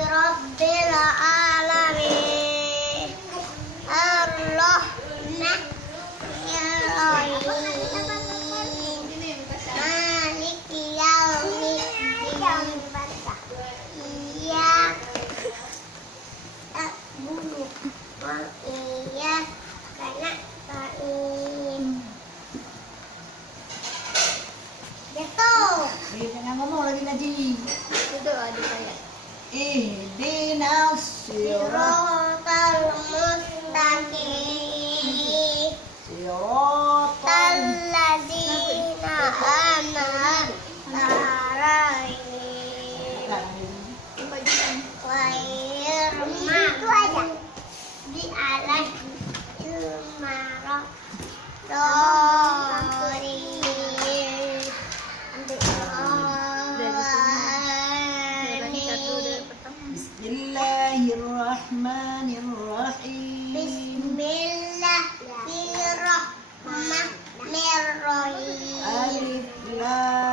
rabbil alamin ar-rahmanir-rahim maliki yaumiddin iyyaka na'budu wa iyyaka nasta'in. Gitu. Jangan ngomong lagi Najib. Itu ada saya. Ihdinas Siratal mustaqim. siratal Alladzina an'amta alaihim ghairil maghdubi alaihim waladdallin. Bismillahirrahmanirrahim. Bismillahirrahmanirrahim. Alif lam